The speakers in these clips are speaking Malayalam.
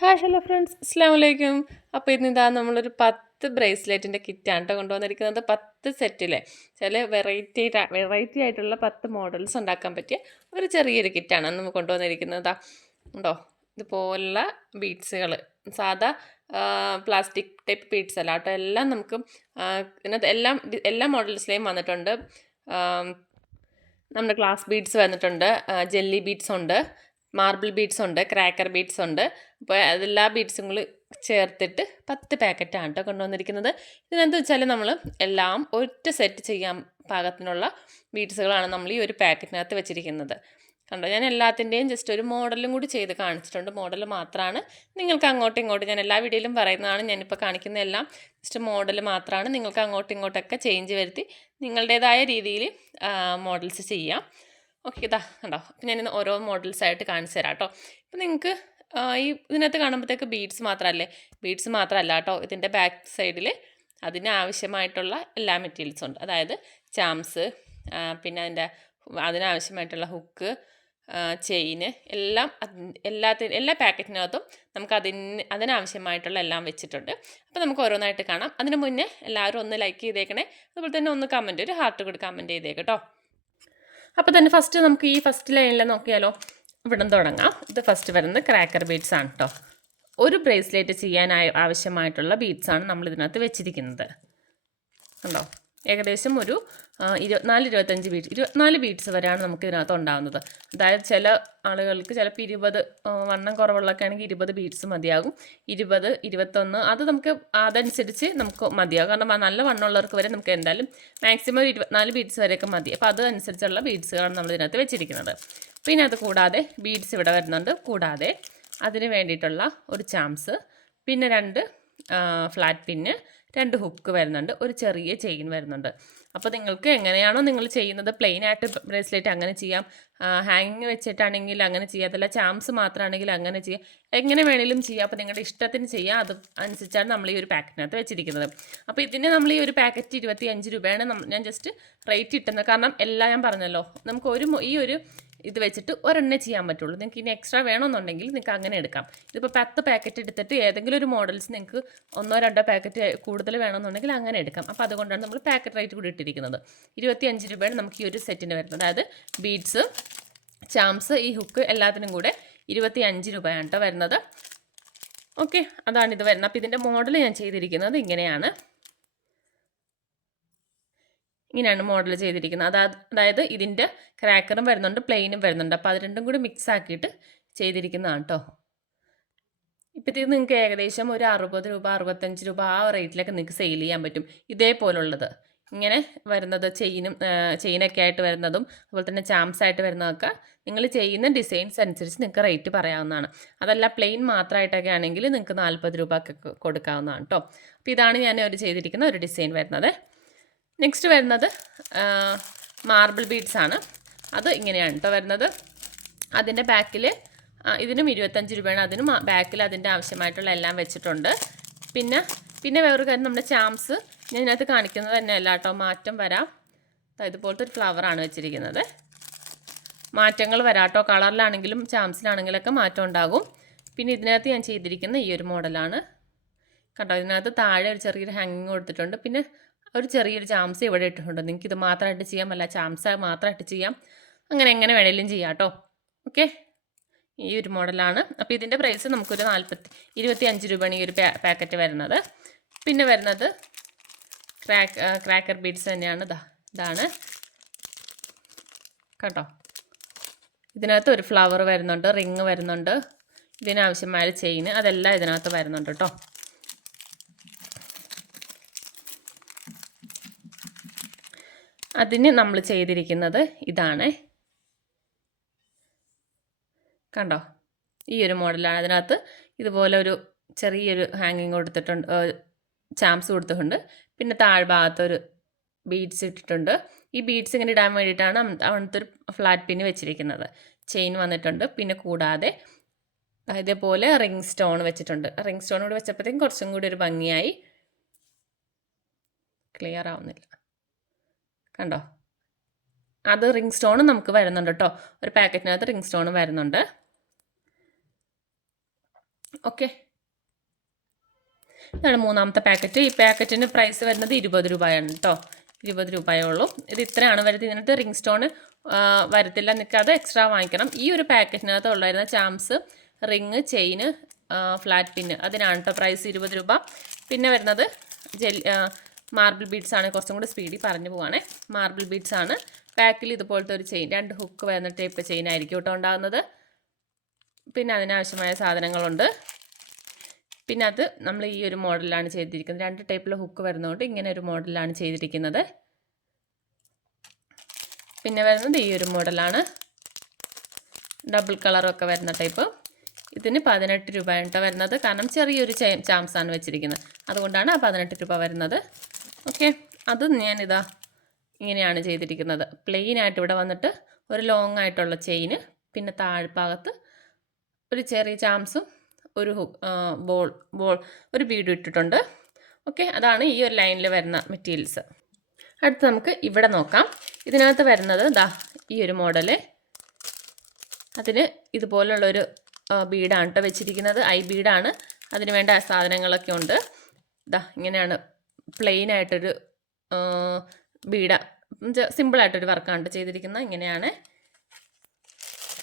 ഹായ് ഹലോ ഫ്രണ്ട്സ് അസ്സാം വലൈക്കും അപ്പോൾ ഇന്ന് ഇതാ നമ്മളൊരു പത്ത് ബ്രേസ്ലെറ്റിന്റെ കിറ്റാണ് കേട്ടോ കൊണ്ടുവന്നിരിക്കുന്നത്. പത്ത് സെറ്റിലെ ചില വെറൈറ്റി വെറൈറ്റി ആയിട്ടുള്ള പത്ത് മോഡൽസ് ഉണ്ടാക്കാൻ പറ്റിയ ഒരു ചെറിയൊരു കിറ്റാണ് നമ്മൾ കൊണ്ടുവന്നിരിക്കുന്നത്. ഉണ്ടോ? ഇതുപോലുള്ള ബീഡ്സുകൾ സാധാ പ്ലാസ്റ്റിക് ടൈപ്പ് ബീഡ്സ് അല്ല കേട്ടോ. എല്ലാം നമുക്ക് ഇതിനകത്ത് എല്ലാം എല്ലാ മോഡൽസിലെയും വന്നിട്ടുണ്ട്. നമ്മുടെ ഗ്ലാസ് ബീഡ്സ് വന്നിട്ടുണ്ട്. ജെല്ലി ബീഡ്സ് ഉണ്ട്. മാർബിൾ ബീഡ്സ് ഉണ്ട് ക്രാക്കർ ബീഡ്സ് ഉണ്ട്. അപ്പോൾ അതെല്ലാ ബീഡ്സും കൂടി ചേർത്തിട്ട് പത്ത് പാക്കറ്റാണ് കേട്ടോ കൊണ്ടുവന്നിരിക്കുന്നത്. ഇതിനെന്താ വെച്ചാൽ നമ്മൾ എല്ലാം ഒറ്റ സെറ്റ് ചെയ്യാൻ പാകത്തിനുള്ള ബീഡ്സുകളാണ് നമ്മൾ ഈ ഒരു പാക്കറ്റിനകത്ത് വെച്ചിരിക്കുന്നത്. കണ്ടോ? ഞാൻ എല്ലാത്തിന്റെയും ജസ്റ്റ് ഒരു മോഡലും കൂടി ചെയ്ത് കാണിച്ചിട്ടുണ്ട്. മോഡൽ മാത്രമാണ് നിങ്ങൾക്ക് അങ്ങോട്ടും ഇങ്ങോട്ടും ഞാൻ എല്ലാ വീഡിയോയിലും പറയുന്നതാണ്. ഞാനിപ്പോൾ കാണിക്കുന്ന എല്ലാം ജസ്റ്റ് മോഡൽ മാത്രമാണ് നിങ്ങൾക്ക് അങ്ങോട്ടും ഇങ്ങോട്ടൊക്കെ ചേഞ്ച് വരുത്തി നിങ്ങളുടേതായ രീതിയിൽ മോഡൽസ് ചെയ്യാം. ഓക്കെ ഇതാ കണ്ടോ? അപ്പം ഞാനിന്ന് ഓരോ മോഡൽസ് ആയിട്ട് കാണിച്ചു തരാം കേട്ടോ. ഇപ്പം നിങ്ങൾക്ക് ഈ ഇതിനകത്ത് കാണുമ്പോഴത്തേക്ക് ബീഡ്സ് മാത്രമല്ലേ? ബീഡ്സ് മാത്രമല്ല കേട്ടോ. ഇതിന്റെ ബാക്ക് സൈഡിൽ അതിന് ആവശ്യമായിട്ടുള്ള എല്ലാ മെറ്റീരിയൽസും ഉണ്ട്. അതായത് ചാംസ് പിന്നെ അതിന്റെ അതിനാവശ്യമായിട്ടുള്ള ഹുക്ക് ചെയിന് എല്ലാം അതിൻ- എല്ലാത്തി എല്ലാ പാക്കറ്റിനകത്തും നമുക്ക് അതിന് അതിനാവശ്യമായിട്ടുള്ള എല്ലാം വെച്ചിട്ടുണ്ട്. അപ്പോൾ നമുക്ക് ഓരോന്നായിട്ട് കാണാം. അതിന് മുന്നേ എല്ലാവരും ഒന്ന് ലൈക്ക് ചെയ്തേക്കണേ. അതുപോലെ തന്നെ ഒന്ന് കമന്റ് ഒരു ഹാർട്ട് കൂടി കമന്റ് ചെയ്തേക്കട്ടോ അപ്പോൾ തന്നെ ഫസ്റ്റ് നമുക്ക് ഈ ഫസ്റ്റ് ലൈനിൽ നോക്കിയാലോ. ഇവിടെ തുടങ്ങാം. ഇത് ഫസ്റ്റ് വരുന്നത് ക്രാക്കർ ബീഡ്സ് ആണ് കേട്ടോ ഒരു ബ്രേസ്ലെറ്റ് ചെയ്യാൻ ആവശ്യമായിട്ടുള്ള ബീഡ്സ് ആണ് നമ്മൾ ഇതിനകത്ത് വെച്ചിരിക്കുന്നത്. കണ്ടോ? ഏകദേശം ഒരു ഇരുപത്തിനാല് ഇരുപത്തഞ്ച് ബീറ്റ് ഇരുപത്തിനാല് ബീറ്റ്സ് വരെയാണ് നമുക്ക് ഇതിനകത്ത് ഉണ്ടാകുന്നത് അതായത് ചില ആളുകൾക്ക് ചിലപ്പോൾ ഇരുപത് വണ്ണം കുറവുള്ളൊക്കെ ആണെങ്കിൽ ഇരുപത് ബീറ്റ്സ് മതിയാകും. ഇരുപത് ഇരുപത്തൊന്ന് അത് നമുക്ക് അതനുസരിച്ച് നമുക്ക് മതിയാകും. കാരണം നല്ല വണ്ണമുള്ളവർക്ക് വരെ നമുക്ക് എന്തായാലും മാക്സിമം ഒരു ഇരുപത്തിനാല് ബീറ്റ്സ് വരെയൊക്കെ മതി. അപ്പോൾ അതനുസരിച്ചുള്ള ബീഡ്സുകളാണ് നമ്മൾ ഇതിനകത്ത് വെച്ചിരിക്കുന്നത്. പിന്നെ അത് കൂടാതെ ബീഡ്സ് ഇവിടെ വരുന്നുണ്ട്. കൂടാതെ അതിന് വേണ്ടിയിട്ടുള്ള ഒരു ചാംസ് പിന്നെ രണ്ട് ഫ്ലാറ്റ് പിന്ന് രണ്ട് ഹുക്ക് വരുന്നുണ്ട്. ഒരു ചെറിയ ചെയിൻ വരുന്നുണ്ട്. അപ്പോൾ നിങ്ങൾക്ക് എങ്ങനെയാണോ നിങ്ങൾ ചെയ്യുന്നത് പ്ലെയിൻ ആയിട്ട് ബ്രേസ്ലെറ്റ് അങ്ങനെ ചെയ്യാം. ഹാങ്ങിങ് വെച്ചിട്ടാണെങ്കിൽ അങ്ങനെ ചെയ്യാം. അതല്ല ചാംസ് മാത്രമാണെങ്കിൽ അങ്ങനെ ചെയ്യാം. എങ്ങനെ വേണമെങ്കിലും ചെയ്യാം. അപ്പോൾ നിങ്ങളുടെ ഇഷ്ടത്തിന് ചെയ്യാം. അത് അനുസരിച്ചാണ് നമ്മൾ ഈ ഒരു പാക്കറ്റിനകത്ത് വെച്ചിരിക്കുന്നത്. അപ്പോൾ ഇതിന് നമ്മൾ ഈ ഒരു പാക്കറ്റ് ഇരുപത്തി അഞ്ച് രൂപയാണ് ഞാൻ ജസ്റ്റ് റേറ്റ് ഇട്ടുന്നത്. കാരണം എല്ലാം ഞാൻ പറഞ്ഞല്ലോ. നമുക്ക് ഒരു ഈ ഒരു ഇത് വെച്ചിട്ട് ഒരെണ്ണേ ചെയ്യാൻ പറ്റുള്ളൂ. നിങ്ങൾക്ക് ഇനി എക്സ്ട്രാ വേണമെന്നുണ്ടെങ്കിൽ നിങ്ങൾക്ക് അങ്ങനെ എടുക്കാം. ഇതിപ്പോൾ പത്ത് പാക്കറ്റ് എടുത്തിട്ട് ഏതെങ്കിലും ഒരു മോഡൽസ് നിങ്ങൾക്ക് ഒന്നോ രണ്ടോ പാക്കറ്റ് കൂടുതൽ വേണമെന്നുണ്ടെങ്കിൽ അങ്ങനെ എടുക്കാം. അപ്പോൾ അതുകൊണ്ടാണ് നമ്മൾ പാക്കറ്റ് റേറ്റ് കൂടി ഇട്ടിരിക്കുന്നത്. ഇരുപത്തി അഞ്ച് രൂപയാണ് നമുക്ക് ഈ ഒരു സെറ്റിന് വരുന്നത്. അതായത് ബീഡ്സ് ചാംസ് ഈ ഹുക്ക് എല്ലാത്തിനും കൂടെ ഇരുപത്തി അഞ്ച് രൂപയാണ് കേട്ടോ വരുന്നത്. ഓക്കെ അതാണ് ഇത് വരുന്നത്. അപ്പോൾ ഇതിന്റെ മോഡൽ ഞാൻ ചെയ്തിരിക്കുന്നത് ഇങ്ങനെയാണ്. ഇങ്ങനെയാണ് മോഡൽ ചെയ്തിരിക്കുന്നത്. അതാ അതായത് ഇതിന്റെ ക്രാക്കറും വരുന്നുണ്ട് പ്ലെയിനും വരുന്നുണ്ട്. അപ്പോൾ അത് രണ്ടും കൂടി മിക്സ് ആക്കിയിട്ട് ചെയ്തിരിക്കുന്നതാണ് കേട്ടോ ഇപ്പോഴത്തേക്ക് നിങ്ങൾക്ക് ഏകദേശം ഒരു അറുപത് രൂപ അറുപത്തഞ്ച് രൂപ ആ റേറ്റിലൊക്കെ നിങ്ങൾക്ക് സെയിൽ ചെയ്യാൻ പറ്റും. ഇതേപോലുള്ളത്. ഇങ്ങനെ വരുന്നത് ചെയിനും ചെയിനൊക്കെ ആയിട്ട് വരുന്നതും അതുപോലെ തന്നെ ചാംസ് ആയിട്ട് വരുന്നതൊക്കെ നിങ്ങൾ ചെയ്യുന്ന ഡിസൈൻസ് അനുസരിച്ച് നിങ്ങൾക്ക് റേറ്റ് പറയാവുന്നതാണ്. അതല്ല പ്ലെയിൻ മാത്രമായിട്ടൊക്കെ ആണെങ്കിൽ നിങ്ങൾക്ക് നാൽപ്പത് രൂപ കൊടുക്കാവുന്നതാണ് കേട്ടോ അപ്പോൾ ഇതാണ് ഞാൻ ഒരു ചെയ്തിരിക്കുന്ന ഒരു ഡിസൈൻ വരുന്നത്. നെക്സ്റ്റ് വരുന്നത് മാർബിൾ ബീഡ്സ് ആണ്. അത് ഇങ്ങനെയാണ് കേട്ടോ വരുന്നത്. അതിന്റെ ബാക്കിൽ ഇതിനും ഇരുപത്തഞ്ച് രൂപയാണ്. അതിനും ബാക്കിൽ അതിന്റെ ആവശ്യമായിട്ടുള്ള എല്ലാം വെച്ചിട്ടുണ്ട്. പിന്നെ പിന്നെ വേറൊരു കാര്യം നമ്മുടെ ചാംസ് ഞാൻ ഇതിനകത്ത് കാണിക്കുന്നത് തന്നെ അല്ല കേട്ടോ മാറ്റം വരാം. ഇതുപോലത്തെ ഒരു ഫ്ലവറാണ് വെച്ചിരിക്കുന്നത്. മാറ്റങ്ങൾ വരാട്ടോ കളറിലാണെങ്കിലും ചാംസിലാണെങ്കിലൊക്കെ മാറ്റം ഉണ്ടാകും. പിന്നെ ഇതിനകത്ത് ഞാൻ ചെയ്തിരിക്കുന്ന ഈ ഒരു മോഡലാണ് കണ്ടോ? ഇതിനകത്ത് താഴെ ഒരു ചെറിയൊരു ഹാങ്ങിങ് കൊടുത്തിട്ടുണ്ട്. പിന്നെ ഒരു ചെറിയൊരു ചാംസ ഇവിടെ ഇട്ടിട്ടുണ്ട്. നിങ്ങൾക്ക് ഇത് മാത്രമായിട്ട് ചെയ്യാം അല്ല ചാംസ മാത്രമായിട്ട് ചെയ്യാം. അങ്ങനെ എങ്ങനെ വേണേലും ചെയ്യാം കേട്ടോ ഓക്കെ? ഈ ഒരു മോഡലാണ്. അപ്പോൾ ഇതിന്റെ പ്രൈസ് നമുക്കൊരു നാൽപ്പത്തി ഇരുപത്തി അഞ്ച് രൂപയാണ് ഈ ഒരു പാക്കറ്റ് വരുന്നത്. പിന്നെ വരുന്നത് ക്രാക്ക് ക്രാക്കർ ബീഡ്സ് തന്നെയാണ്. ഇതാ ഇതാണ്. കേട്ടോ ഇതിനകത്ത് ഒരു ഫ്ലവർ വരുന്നുണ്ട് റിങ് വരുന്നുണ്ട്. ഇതിനാവശ്യമായ ചെയിൻ അതെല്ലാം ഇതിനകത്ത് വരുന്നുണ്ട് കേട്ടോ അതിന് നമ്മൾ ചെയ്തിരിക്കുന്നത് ഇതാണ്. കണ്ടോ? ഈ ഒരു മോഡലാണ് അതിനകത്ത് ഇതുപോലെ ഒരു ചെറിയൊരു ഹാങ്ങിങ് കൊടുത്തിട്ടുണ്ട് ചാംസ് കൊടുത്തിട്ടുണ്ട്. പിന്നെ താഴ്ഭാഗത്തൊരു ബീഡ്സ് ഇട്ടിട്ടുണ്ട്. ഈ ബീഡ്സ് ഇങ്ങനെ ഇടാൻ വേണ്ടിയിട്ടാണ് അവിടുത്തെ ഒരു ഫ്ലാറ്റ് പിന്ന് വെച്ചിരിക്കുന്നത്. ചെയിൻ വന്നിട്ടുണ്ട്. പിന്നെ കൂടാതെ ഇതേപോലെ റിംഗ് സ്റ്റോൺ വെച്ചിട്ടുണ്ട്. റിംഗ് സ്റ്റോൺ കൂടി വെച്ചപ്പോഴത്തേക്കും കുറച്ചും കൂടി ഒരു ഭംഗിയായി ക്ലിയർ ആവുന്നില്ല. കണ്ടോ? അത് റിംഗ് സ്റ്റോണും നമുക്ക് വരുന്നുണ്ട് കേട്ടോ. ഒരു പാക്കറ്റിനകത്ത് റിംഗ് സ്റ്റോണും വരുന്നുണ്ട്. ഓക്കെ. ഇതാണ് മൂന്നാമത്തെ പാക്കറ്റ്. ഈ പാക്കറ്റിന് പ്രൈസ് വരുന്നത് ഇരുപത് രൂപയാണ് കേട്ടോ. ഇരുപത് രൂപയേ ഉള്ളൂ. ഇത് ഇത്രയാണ് വരുന്നത്. ഇതിനകത്ത് റിംഗ് സ്റ്റോണ് വരത്തില്ല. നിൽക്കാതെ എക്സ്ട്രാ വാങ്ങിക്കണം. ഈ ഒരു പാക്കറ്റിനകത്ത് ഉള്ളായിരുന്ന charms ring chain flat pin അതിനാണ് കേട്ടോ പ്രൈസ് ഇരുപത് രൂപ. പിന്നെ വരുന്നത് ജെൽ മാർബിൾ ബീഡ്സ് ആണ് കുറച്ചും കൂടി സ്പീഡിൽ പറഞ്ഞു പോവാണേ. മാർബിൾ ബീഡ്സ് ആണ്. ബാക്കിൽ ഇതുപോലത്തെ ഒരു ചെയിൻ രണ്ട് ഹുക്ക് വരുന്ന ടൈപ്പ് ചെയിൻ ആയിരിക്കും കേട്ടോ ഉണ്ടാകുന്നത് പിന്നെ അതിനാവശ്യമായ സാധനങ്ങളുണ്ട്. പിന്നെ അത് നമ്മൾ ഈ ഒരു മോഡലാണ് ചെയ്തിരിക്കുന്നത്. രണ്ട് ടൈപ്പിലെ ഹുക്ക് വരുന്നതുകൊണ്ട് ഇങ്ങനെ ഒരു മോഡലാണ് ചെയ്തിരിക്കുന്നത്. പിന്നെ വരുന്നത് ഈ ഒരു മോഡലാണ് ഡബിൾ കളറൊക്കെ വരുന്ന ടൈപ്പ് ഇതിന് പതിനെട്ട് രൂപയാണ് വരുന്നത്. കാരണം ചെറിയൊരു ചാംസാണ് വെച്ചിരിക്കുന്നത്. അതുകൊണ്ടാണ് ആ പതിനെട്ട് രൂപ വരുന്നത്. ഓക്കെ അത് ഞാനിതാ ഇങ്ങനെയാണ് ചെയ്തിരിക്കുന്നത്. പ്ലെയിൻ ആയിട്ട് ഇവിടെ വന്നിട്ട് ഒരു ലോങ് ആയിട്ടുള്ള ചെയിന് പിന്നെ താഴ്ഭാഗത്ത് ഒരു ചെറിയ ചാംസും ഒരു ബോൾ ബോൾ ഒരു ബീഡും ഇട്ടിട്ടുണ്ട്. ഓക്കെ അതാണ് ഈ ഒരു ലൈനിൽ വരുന്ന മെറ്റീരിയൽസ് അടുത്ത് നമുക്ക് ഇവിടെ നോക്കാം. ഇതിനകത്ത് വരുന്നത് ദാ ഈ ഒരു മോഡൽ അതിന് ഇതുപോലുള്ളൊരു ബീഡാണ് കേട്ടോ വെച്ചിരിക്കുന്നത്. ഐ ബീഡാണ് അതിന് വേണ്ട സാധനങ്ങളൊക്കെ ഉണ്ട്. ദാ ഇങ്ങനെയാണ് പ്ലെയിൻ ആയിട്ടൊരു ബീഡ സിമ്പിളായിട്ടൊരു വർക്കാണ് ചെയ്തിരിക്കുന്നത്. ഇങ്ങനെയാണ്.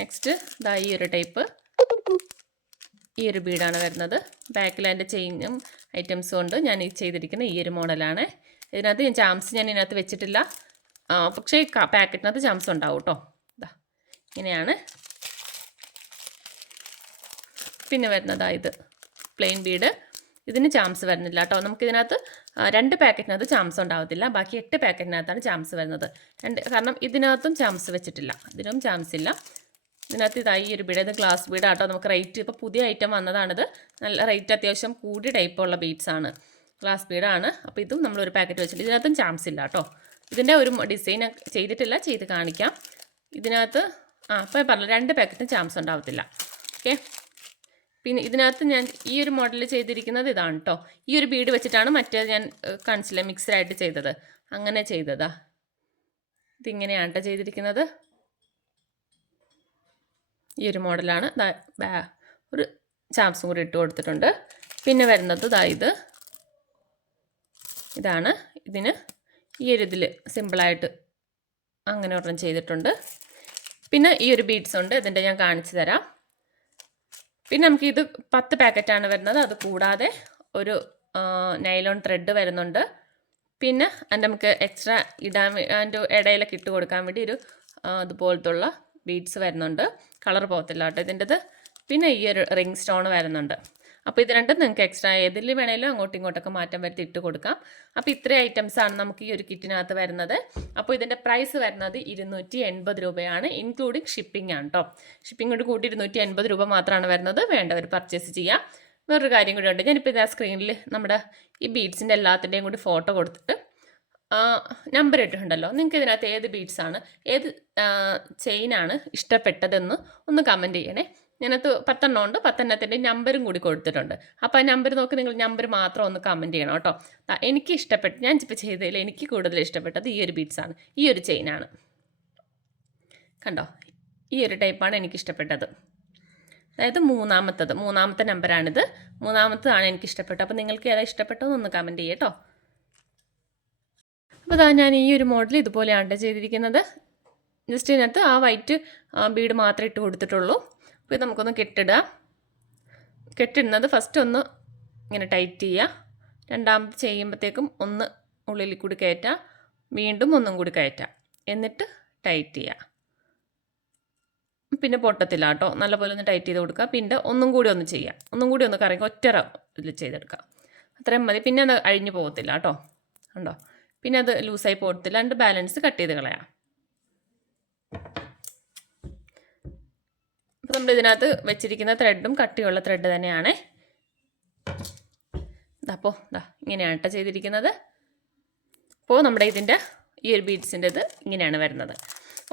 നെക്സ്റ്റ് ഇതാ ഈ ഒരു ടൈപ്പ് ഈ ഒരു ബീഡാണ് വരുന്നത്. ബാക്കിൽ അതിന്റെ ചെയിനും ഐറ്റംസും ഉണ്ട്. ഞാൻ ഈ ചെയ്തിരിക്കുന്ന ഈ ഒരു മോഡലാണ് ഇതിനകത്ത് ഞാൻ ചാംസ് ഞാൻ ഇതിനകത്ത് വെച്ചിട്ടില്ല. പക്ഷേ പാക്കറ്റിനകത്ത് ചാംസ് ഉണ്ടാവും കേട്ടോ ഇങ്ങനെയാണ്. പിന്നെ വരുന്നതാ ഇത്. Plain Bede. ഇതിന് ചാംസ് വരുന്നില്ല കേട്ടോ നമുക്കിതിനകത്ത് രണ്ട് പാക്കറ്റിനകത്ത് ചാംസ് ഉണ്ടാവത്തില്ല. ബാക്കി എട്ട് പാക്കറ്റിനകത്താണ് ചാംസ് വരുന്നത്. രണ്ട് കാരണം ഇതിനകത്തും ചാംസ് വെച്ചിട്ടില്ല. ഇതിനും ചാംസ് ഇല്ല. ഇതിനകത്ത് ഇതായി ഒരു ബീഡ് ഇത് ഗ്ലാസ് ബീഡ് ആട്ടോ നമുക്ക് റേറ്റ് ഇപ്പോൾ പുതിയ ഐറ്റം വന്നതാണിത്. നല്ല റേറ്റ് അത്യാവശ്യം കൂടിയ ടൈപ്പുള്ള ബീഡ്സ് ആണ്. ഗ്ലാസ് ബീഡാണ് അപ്പോൾ ഇതും നമ്മൾ ഒരു പാക്കറ്റ് വെച്ചിട്ട് ഇതിനകത്തും ചാംസ് ഇല്ല കേട്ടോ ഇതിന്റെ ഒരു ഡിസൈൻ ചെയ്തിട്ടില്ല. ചെയ്ത് കാണിക്കാം. ഇതിനകത്ത് ആ അപ്പോൾ പറഞ്ഞു രണ്ട് പാക്കറ്റിന് ചാംസ് ഉണ്ടാവത്തില്ല. ഓക്കെ പിന്നെ ഇതിനകത്ത് ഞാൻ ഈ ഒരു മോഡൽ ചെയ്തിരിക്കുന്നത് ഇതാണ് കേട്ടോ ഈ ഒരു ബീഡ് വെച്ചിട്ടാണ് മറ്റേ ഞാൻ കൺസിലെ മിക്സഡായിട്ട് ചെയ്തത്. അങ്ങനെ ചെയ്തതാ. ഇതിങ്ങനെയാണ് കേട്ടോ ചെയ്തിരിക്കുന്നത്. ഈ ഒരു മോഡലാണ് ഒരു ചാംസും കൂടി ഇട്ട് കൊടുത്തിട്ടുണ്ട്. പിന്നെ വരുന്നത് ദാ ഇത്. ഇതാണ്. ഇതിന് ഈ ഒരു ഇതിൽ സിമ്പിളായിട്ട് അങ്ങനെ ഒരെണ്ണം ചെയ്തിട്ടുണ്ട്. പിന്നെ ഈ ഒരു ബീഡ്സ് ഉണ്ട്. ഇതിന്റെ ഞാൻ കാണിച്ചു തരാം. പിന്നെ നമുക്ക് ഇത് പത്ത് പാക്കറ്റാണ് വരുന്നത്. അത് കൂടാതെ ഒരു നൈലോൺ ത്രെഡ് വരുന്നുണ്ട്. പിന്നെ അതിന്റെ നമുക്ക് എക്സ്ട്രാ ഇടാൻ അതിന്റെ ഇടയിലൊക്കെ ഇട്ട് കൊടുക്കാൻ വേണ്ടി ഒരു അതുപോലത്തുള്ള ബീഡ്സ് വരുന്നുണ്ട്. കളർ പോകത്തില്ല കേട്ടോ ഇതിന്റെത്. പിന്നെ ഈ ഒരു റിംഗ് സ്റ്റോൺ വരുന്നുണ്ട്. അപ്പോൾ ഇത് രണ്ടും നിങ്ങൾക്ക് എക്സ്ട്രാ ഏതിൽ വേണേലും അങ്ങോട്ടും ഇങ്ങോട്ടൊക്കെ മാറ്റം വരുത്തി ഇട്ട് കൊടുക്കാം. അപ്പോൾ ഇത്രയും ആണ് നമുക്ക് ഈ ഒരു കിറ്റിനകത്ത് വരുന്നത്. അപ്പോൾ ഇതിന്റെ പ്രൈസ് വരുന്നത് ഇരുന്നൂറ്റി എൺപത് രൂപയാണ് ഇൻക്ലൂഡിങ് ഷിപ്പിംഗ് ആണ് കേട്ടോ ഷിപ്പിംഗ് കൂടി കൂട്ടി ഇരുന്നൂറ്റി എൺപത് രൂപ മാത്രമാണ് വരുന്നത്. വേണ്ടവർ പർച്ചേസ് ചെയ്യാം. വേറൊരു കാര്യം കൂടി ഉണ്ട്. ഞാനിപ്പോൾ ഇതാ സ്ക്രീനിൽ നമ്മുടെ ഈ ബീഡ്സിന്റെ എല്ലാത്തിന്റെയും കൂടി ഫോട്ടോ കൊടുത്തിട്ട് നമ്പർ ഇട്ടിട്ടുണ്ടല്ലോ. നിങ്ങൾക്ക് ഇതിനകത്ത് ഏത് ബീഡ്സാണ് ഏത് ചെയിനാണ് ഇഷ്ടപ്പെട്ടതെന്ന് ഒന്ന് കമന്റ് ചെയ്യണേ. ഇതിനകത്ത് പത്തെണ്ണം ഉണ്ട്. പത്തെണ്ണത്തിന്റെ നമ്പറും കൂടി കൊടുത്തിട്ടുണ്ട്. അപ്പോൾ ആ നമ്പർ നോക്കി നിങ്ങൾ നമ്പർ മാത്രം ഒന്ന് കമന്റ് ചെയ്യണം കേട്ടോ. എനിക്ക് ഇഷ്ടപ്പെട്ട് ഞാൻ ഇപ്പോൾ ചെയ്തതിൽ എനിക്ക് കൂടുതൽ ഇഷ്ടപ്പെട്ടത് ഈ ഒരു ബീഡ്സ് ആണ്. ഈ ഒരു ചെയിനാണ് കണ്ടോ? ഈ ഒരു ടൈപ്പാണ് എനിക്ക് ഇഷ്ടപ്പെട്ടത്. അതായത് മൂന്നാമത്തത്. മൂന്നാമത്തെ നമ്പറാണിത് മൂന്നാമത്തതാണ് എനിക്ക് ഇഷ്ടപ്പെട്ടത്. അപ്പോൾ നിങ്ങൾക്ക് ഏതാ ഇഷ്ടപ്പെട്ടതെന്ന് കമന്റ് ചെയ്യട്ടോ അപ്പോൾ അതാ ഞാൻ ഈ ഒരു മോഡൽ ഇതുപോലെയാണ് ചെയ്തിരിക്കുന്നത്. ജസ്റ്റ് ഇതിനകത്ത് ആ വൈറ്റ് ബീഡ് മാത്രമേ ഇട്ട് കൊടുത്തിട്ടുള്ളൂ. അപ്പോൾ ഇത് നമുക്കൊന്ന് കെട്ടിടുക കെട്ടിടുന്നത് ഫസ്റ്റ് ഒന്ന് ഇങ്ങനെ ടൈറ്റ് ചെയ്യുക രണ്ടാമത് ചെയ്യുമ്പോഴത്തേക്കും ഒന്ന് ഉള്ളിൽ കൂടി കയറ്റുക വീണ്ടും ഒന്നും കൂടി കയറ്റുക എന്നിട്ട് ടൈറ്റ് ചെയ്യുക പിന്നെ പൊട്ടത്തില്ല കേട്ടോ നല്ലപോലെ ഒന്ന് ടൈറ്റ് ചെയ്ത് കൊടുക്കുക പിന്നെ ഒന്നും കൂടി ഒന്ന് ചെയ്യുക ഒന്നും കൂടി ഒന്ന് കറങ്ങി ഒറ്റ ഇതിൽ ചെയ്തെടുക്കുക അത്രയും മതി. പിന്നെ അത് അഴിഞ്ഞു പോകത്തില്ല കേട്ടോ ഉണ്ടോ പിന്നെ അത് ലൂസായി പോകത്തില്ല. രണ്ട് ബാലൻസ് കട്ട് ചെയ്ത് കളയാം. അപ്പോൾ നമ്മൾ ഇതിനകത്ത് വെച്ചിരിക്കുന്ന ത്രെഡും കട്ടിയുള്ള ത്രെഡ് തന്നെയാണ്. അപ്പോൾ ദാ ഇങ്ങനെയാണ് കേട്ടോ ചെയ്തിരിക്കുന്നത്. അപ്പോൾ നമ്മുടെ ഇതിന്റെ ഈ ഒരു ബീഡ്സിന്റെ ഇത് ഇങ്ങനെയാണ് വരുന്നത്.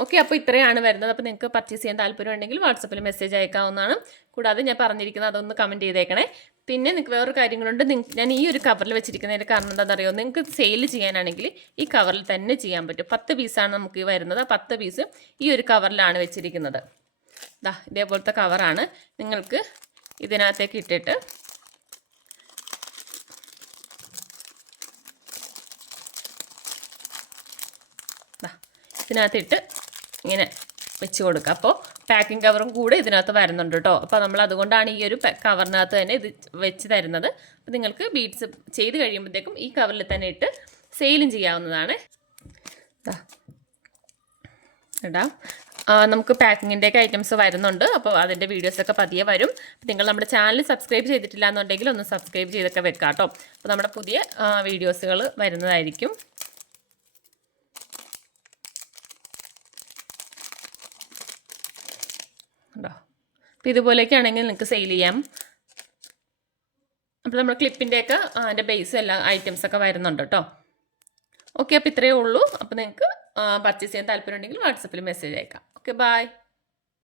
ഓക്കെ അപ്പോൾ ഇത്രയാണ് വരുന്നത്. അപ്പോൾ നിങ്ങൾക്ക് പർച്ചേസ് ചെയ്യാൻ താല്പര്യം ഉണ്ടെങ്കിൽ വാട്സപ്പിൽ മെസ്സേജ് അയക്കാവുന്നതാണ്. കൂടാതെ ഞാൻ പറഞ്ഞിരിക്കുന്നത് അതൊന്ന് കമന്റ് ചെയ്തേക്കണേ. പിന്നെ നിങ്ങൾക്ക് വേറൊരു കാര്യങ്ങളുണ്ട്. നിങ്ങൾക്ക് ഞാൻ ഈ ഒരു കവറിൽ വെച്ചിരിക്കുന്നതിന്റെ കാരണം എന്താണെന്ന് അറിയോ നിങ്ങൾക്ക് സെയിൽ ചെയ്യാനാണെങ്കിൽ ഈ കവറിൽ തന്നെ ചെയ്യാൻ പറ്റും. പത്ത് പീസാണ് നമുക്ക് വരുന്നത്. ആ പത്ത് പീസ് ഈ ഒരു കവറിലാണ് വെച്ചിരിക്കുന്നത്. ദാ ഇതേപോലത്തെ കവറാണ്. നിങ്ങൾക്ക് ഇതിനകത്തേക്ക് ഇട്ടിട്ട് ഇതിനകത്തിട്ട് ഇങ്ങനെ വെച്ച് കൊടുക്കുക അപ്പോൾ പാക്കിംഗ് കവറും കൂടെ ഇതിനകത്ത് വരുന്നുണ്ട് കേട്ടോ അപ്പോൾ നമ്മൾ അതുകൊണ്ടാണ് ഈ ഒരു കവറിനകത്ത് തന്നെ ഇത് വെച്ച് തരുന്നത്. അപ്പോൾ നിങ്ങൾക്ക് ബീഡ്സ് ചെയ്ത് കഴിയുമ്പോഴത്തേക്കും ഈ കവറിൽ തന്നെ ഇട്ട് സെയിലും ചെയ്യാവുന്നതാണ്. ഇടാം നമുക്ക് പാക്കിങ്ങിന്റെ ഒക്കെ ഐറ്റംസ് വരുന്നുണ്ട് അപ്പോൾ അതിന്റെ വീഡിയോസൊക്കെ പതിയെ വരും. നിങ്ങൾ നമ്മുടെ ചാനൽ സബ്സ്ക്രൈബ് ചെയ്തിട്ടില്ല എന്നുണ്ടെങ്കിൽ ഒന്ന് സബ്സ്ക്രൈബ് ചെയ്തൊക്കെ വെക്കാം കേട്ടോ അപ്പോൾ നമ്മുടെ പുതിയ വീഡിയോസുകൾ വരുന്നതായിരിക്കും. ഉണ്ടോ അപ്പോൾ ഇതുപോലെയൊക്കെ ആണെങ്കിൽ നിങ്ങൾക്ക് സെയിൽ ചെയ്യാം. അപ്പോൾ നമ്മുടെ ക്ലിപ്പിന്റെയൊക്കെ അതിന്റെ ബേസ് എല്ലാ ഐറ്റംസൊക്കെ വരുന്നുണ്ട് കേട്ടോ ഓക്കെ അപ്പോൾ ഇത്രയേ ഉള്ളൂ. അപ്പോൾ നിങ്ങൾക്ക് പർച്ചേസ് ചെയ്യാൻ താല്പര്യം ഉണ്ടെങ്കിൽ വാട്സപ്പിൽ മെസ്സേജ് അയക്കാം. Okay bye